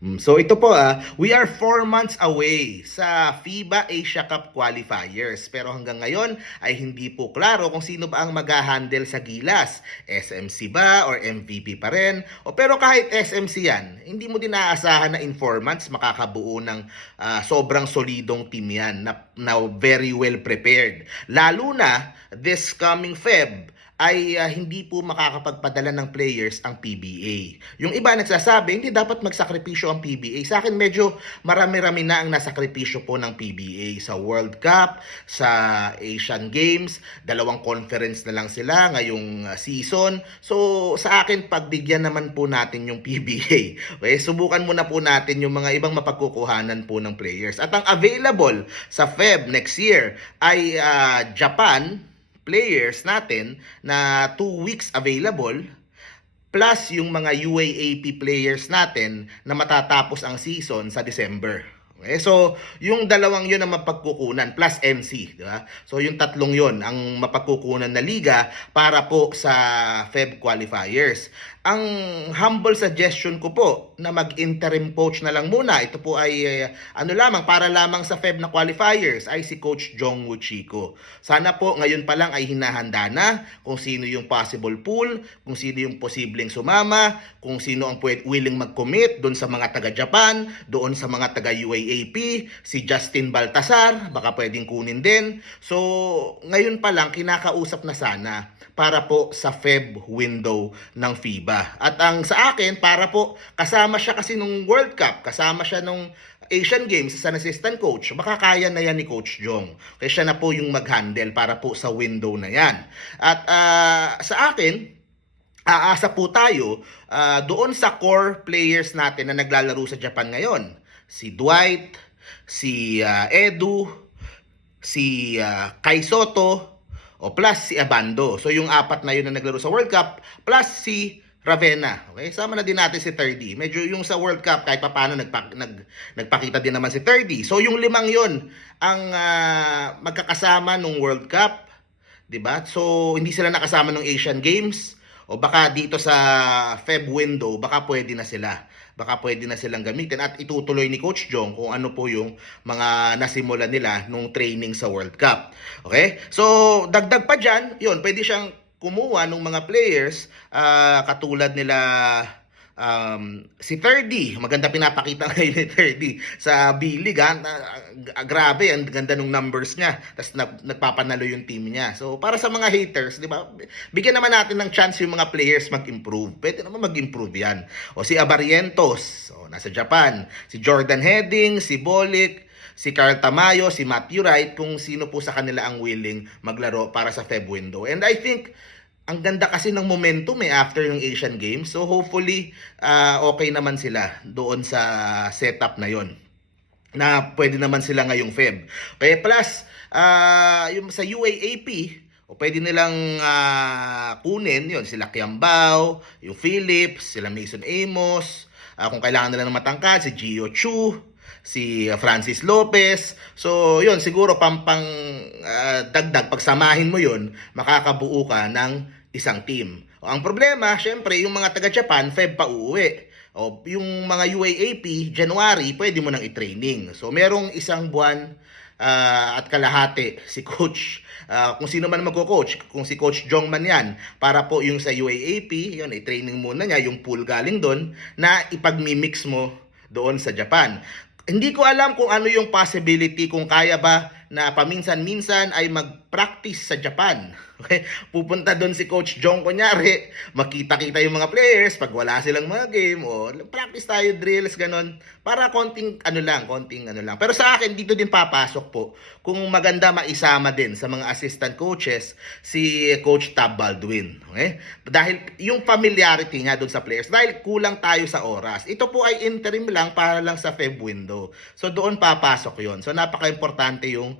So ito po, we are 4 months away sa FIBA Asia Cup qualifiers. Pero hanggang ngayon ay hindi po klaro kung sino ba ang mag-handle sa Gilas. SMC ba or MVP pa rin? Pero kahit SMC yan, hindi mo din naaasahan na in 4 months makakabuo ng sobrang solidong team yan na very well prepared. Lalo na this coming Feb ay hindi po makakapagpadala ng players ang PBA. Yung iba nagsasabi, hindi dapat magsakripisyo ang PBA. Sa akin, medyo marami-rami na ang nasakripisyo po ng PBA sa World Cup, sa Asian Games, 2 conference na lang sila ngayong season. So, sa akin, pagbigyan naman po natin yung PBA. Okay? Subukan muna po natin yung mga ibang mapagkukuhanan po ng players. At ang available sa Feb next year ay Japan, players natin na 2 weeks available plus yung mga UAAP players natin na matatapos ang season sa December. Okay, so yung dalawang yun ang mapagkukunan plus MC, di ba? So yung tatlong yun ang mapagkukunan na liga para po sa Feb qualifiers. Ang humble suggestion ko po na mag-interim coach na lang muna. Ito po ay para lamang sa Feb na qualifiers ay si Coach Jongwoo Chico. Sana po ngayon pa lang ay hinahanda na kung sino yung possible pool, kung sino yung posibleng sumama, kung sino ang willing mag-commit doon sa mga taga-Japan, doon sa mga taga-UAAP, si Justin Baltasar, baka pwedeng kunin din. So, ngayon pa lang kinakausap na sana para po sa Feb window ng FIBA. At ang sa akin, para po kasama siya kasi nung World Cup, kasama siya nung Asian Games as an assistant coach, baka kaya na yan ni Coach Jong. Kaya siya na po yung mag-handle para po sa window na yan. At sa akin, aasa po tayo doon sa core players natin na naglalaro sa Japan ngayon. Si Dwight, si Edu, si Kai Soto, o plus si Abando. So yung apat na yun na naglaro sa World Cup, plus si Ravenna. Okay? Sama na din natin si 30. Medyo yung sa World Cup, kahit paano nagpakita din naman si 30. So yung 5 yun ang magkakasama nung World Cup. 'Di ba? So hindi sila nakasama nung Asian Games. O baka dito sa Feb window, baka pwede na sila. Baka pwede na silang gamitin at itutuloy ni Coach Jong kung ano po yung mga nasimula nila nung training sa World Cup. Okay? So, dagdag pa dyan, yun, pwede siyang kumuha ng mga players katulad nila si 30, maganda pinapakita ngayon ni 30 sa B-League. Grabe, ang ganda ng numbers niya. Tapos nagpapanalo yung team niya. So, para sa mga haters, di ba? Bigyan naman natin ng chance yung mga players mag-improve. Pwede naman mag-improve yan. O si Abarrientos, nasa Japan. Si Jordan Heading, si Bolik, si Carl Tamayo, si Matthew Wright, kung sino po sa kanila ang willing maglaro para sa Feb window. And I think ang ganda kasi ng momentum after yung Asian Games. So hopefully okay naman sila doon sa setup na yon, na pwede naman sila ngayong Feb. Kaya plus yung sa UAAP, pwede nilang kunin yon sila Kiambao, yung Phillips, sila Mason Amos, kung kailangan nila ng matangkad, si Gio Chu, si Francis Lopez. So, yun, siguro pampang dagdag, pagsamahin mo yun, makakabuo ka ng isang team. Ang problema, syempre, yung mga taga-Japan, Feb pa uuwi. Yung mga UAAP, January, pwede mo nang i-training. So, merong 1 buwan at kalahati si coach, kung sino man magko-coach, kung si Coach Jong man yan, para po yung sa UAAP, yun, i-training muna niya, yung pool galing doon, na ipag-mimix mo doon sa Japan. Hindi ko alam kung ano yung possibility, kung kaya ba na paminsan-minsan ay mag-practice sa Japan. Okay? Pupunta doon si Coach Jong, kunyari, makita-kita yung mga players pag wala silang mga game, o practice tayo, drills, ganon, para konting ano lang. Pero sa akin, dito din papasok po, kung maganda maisama din sa mga assistant coaches, si Coach Tab Baldwin. Okay? Dahil yung familiarity nga doon sa players, dahil kulang tayo sa oras. Ito po ay interim lang para lang sa Feb window. So doon papasok yon. So napaka-importante yung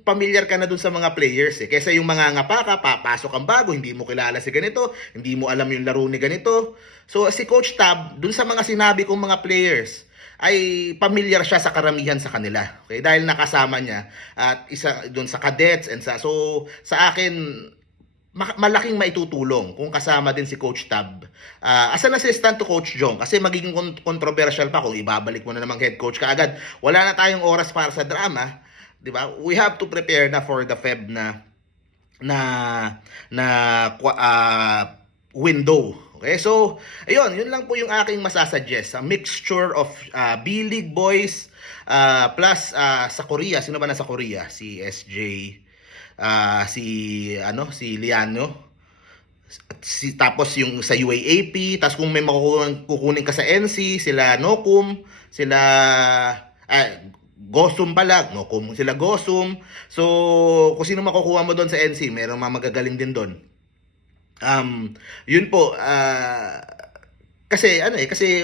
familiar ka na doon sa mga players. Kaysa yung mga ngapa ka, papasok ang bago, hindi mo kilala si ganito, hindi mo alam yung laro ni ganito. So si Coach Tab, dun sa mga sinabi kong mga players, ay familiar siya sa karamihan sa kanila. Okay? Dahil nakasama niya at isa doon sa cadets and so sa akin malaking maitutulong kung kasama din si Coach Tab as an assistant to Coach Jong, kasi magiging controversial pa kung ibabalik mo na namang head coach kaagad. Wala na tayong oras para sa drama, 'di ba? We have to prepare na for the Feb window. Okay, so ayun, yun lang po yung aking masasuggest. A mixture of B-League boys plus sa Korea. Sino ba nasa Korea? Si SJ, si Liano. Tapos yung sa UAAP, tapos kung may kukunin ka sa NC, sila Nokum, sila Gosum pala, Nokum, sila Gosum. So, kung sino makukuha mo doon sa NC, merong mga magagaling din doon. Yun po, kasi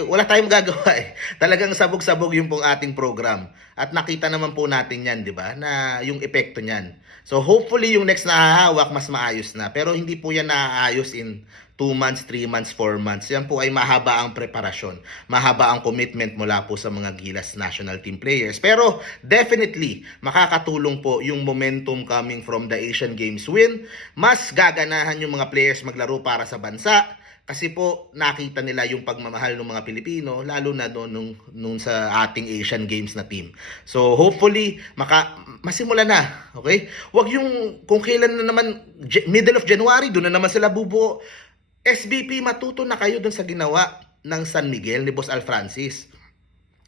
wala tayong magagawa eh. Talagang sabog-sabog yung pong ating program. At nakita naman po natin yan, di ba? Na yung epekto niyan. So hopefully yung next na hahawak mas maayos na. Pero hindi po yan naaayos in 2 months, 3 months, 4 months. Yan po ay mahaba ang preparasyon. Mahaba ang commitment mula po sa mga Gilas national team players. Pero definitely, makakatulong po yung momentum coming from the Asian Games win. Mas gaganahan yung mga players maglaro para sa bansa. Kasi po nakita nila yung pagmamahal ng mga Pilipino, lalo na doon nung sa ating Asian Games na team. So hopefully masimula na, okay? Wag yung kung kailan na naman middle of January doon na naman sila bubuo. SBP, matuto na kayo doon sa ginawa ng San Miguel ni Boss Al Francis.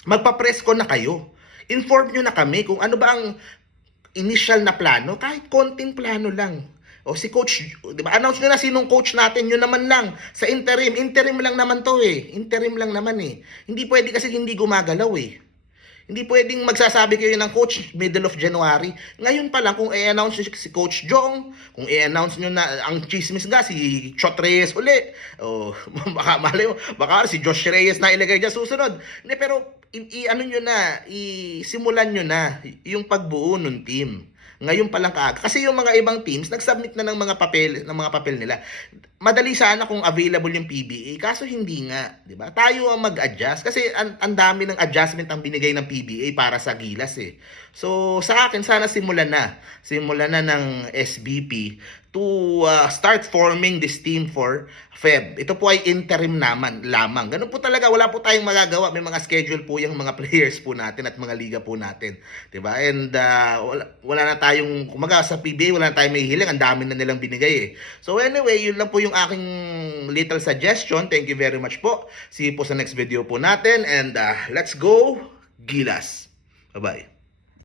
Magpa-press ko na kayo. Inform nyo na kami kung ano ba ang initial na plano, kahit konting plano lang. O si coach, di ba? Announce nyo na sinong coach natin, yun naman lang. Sa interim lang naman to eh. Interim lang naman eh. Hindi pwede kasi hindi gumagalaw eh. Hindi pwedeng magsasabi kayo ng coach middle of January. Ngayon pa lang, kung i-announce si Coach Jong, kung i-announce nyo na ang chismis nga, si Chot Reyes uli. O baka si Josh Reyes na ilagay dyan susunod. Hindi, pero ano nyo na, isimulan nyo na yung pagbuo ng team. Ngayon pa lang kaaga. Kasi yung mga ibang teams, nag-submit na ng mga papel nila. Madali sana kung available yung PBA, kaso hindi nga, 'di ba? Tayo ang mag-adjust kasi ang dami ng adjustment ang binigay ng PBA para sa Gilas eh. So sa akin sana simulan na ng SBP to start forming this team for Feb. Ito po ay interim naman lamang. Ganun po talaga, wala po tayong magagawa. May mga schedule po yung mga players po natin at mga liga po natin, 'di ba? And wala na tayong kumaga sa PBA, wala na tayong may hiling, ang dami na nilang binigay eh. So anyway, yun lang po yung aking little suggestion. Thank you very much po. See you po sa next video po natin and let's go Gilas. Bye-bye.